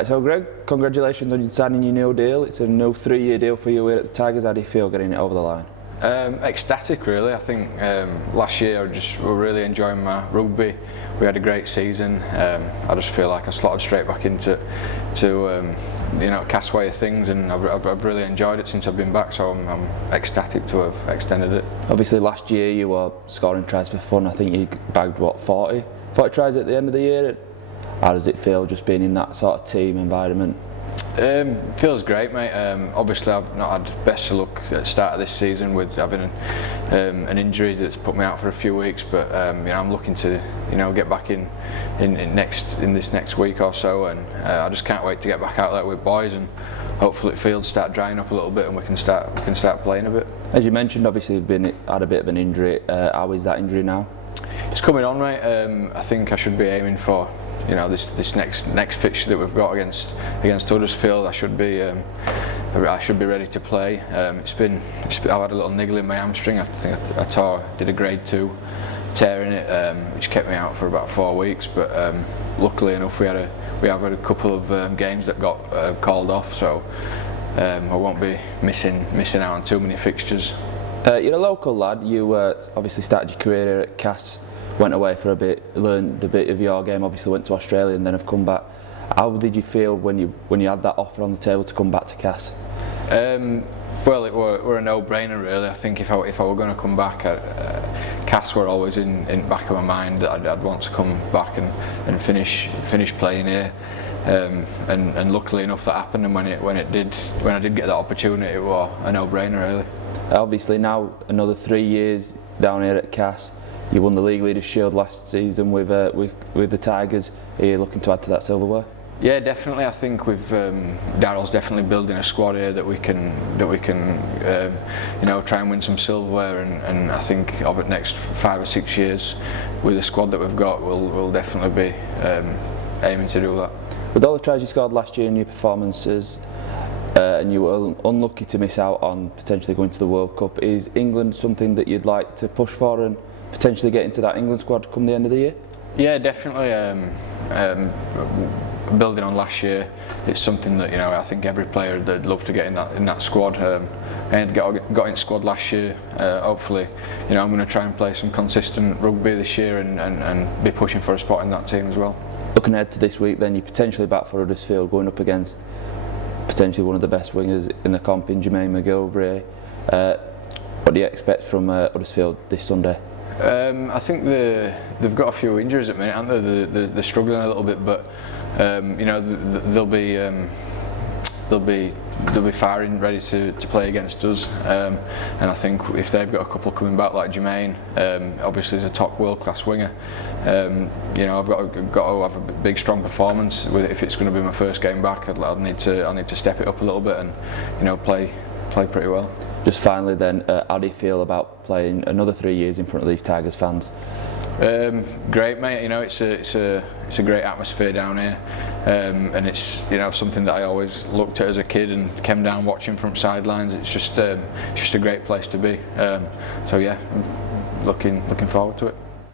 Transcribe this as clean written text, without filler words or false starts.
Right, so Greg, congratulations on signing your new deal. It's a new 3-year deal for you here at the Tigers. How do you feel getting it over the line? Ecstatic, really. I think last year I were really enjoying my rugby. We had a great season. I just feel like I slotted straight back into Cass way of things, and I've really enjoyed it since I've been back. So I'm ecstatic to have extended it. Obviously, last year you were scoring tries for fun. I think you bagged what 40 tries at the end of the year. How does it feel just being in that sort of team environment? Feels great, mate. Obviously I've not had best of luck at the start of this season with having an injury that's put me out for a few weeks, but I'm looking to get back in this next week or so, and I just can't wait to get back out there with boys, and hopefully the fields start drying up a little bit and we can start playing a bit. As you mentioned, obviously you've had a bit of an injury. How is that injury now? It's coming on, mate. I think I should be aiming for this next fixture that we've got against Huddersfield. I should be ready to play. I've had a little niggle in my hamstring. I think I did a grade 2 tear in it, which kept me out for about 4 weeks. But luckily enough, we have had a couple of games that got called off, so I won't be missing out on too many fixtures. You're a local lad. You obviously started your career here at Cass. Went away for a bit, learned a bit of your game, obviously went to Australia and then have come back. How did you feel when you had that offer on the table to come back to Cass? Well, it were a no-brainer really. I think if I were going to come back, Cass were always in the back of my mind that I'd want to come back and finish playing here. And luckily enough that happened, and when I did get that opportunity, it was a no-brainer really. Obviously now another 3 years down here at Cass. You won the League Leaders Shield last season with the Tigers. Are you looking to add to that silverware? Yeah, definitely. I think Daryl's definitely building a squad here that we can try and win some silverware, and I think over the next 5 or 6 years with the squad that we've got, we'll definitely be aiming to do that. With all the tries you scored last year in your performances, and you were unlucky to miss out on potentially going to the World Cup, is England something that you'd like to push for and potentially get into that England squad come the end of the year? Yeah, definitely. Building on last year, it's something that I think every player would love to get in that squad. And got in squad last year. Hopefully, I'm going to try and play some consistent rugby this year and be pushing for a spot in that team as well. Looking ahead to this week, then you potentially back for Huddersfield, going up against potentially one of the best wingers in the comp in Jermaine McGilvray. What do you expect from Huddersfield this Sunday? I think they've got a few injuries at the minute, aren't they? They're struggling a little bit, but they'll be firing, ready to play against us. And I think if they've got a couple coming back like Jermaine, obviously he's a top world-class winger. I've got to have a big, strong performance. If it's going to be my first game back, I'll need to step it up a little bit and play pretty well. Just finally then, how do you feel about playing another 3 years in front of these Tigers fans? Great, mate. It's a great atmosphere down here, and it's something that I always looked at as a kid and came down watching from sidelines. It's just a great place to be. So yeah, I'm looking forward to it.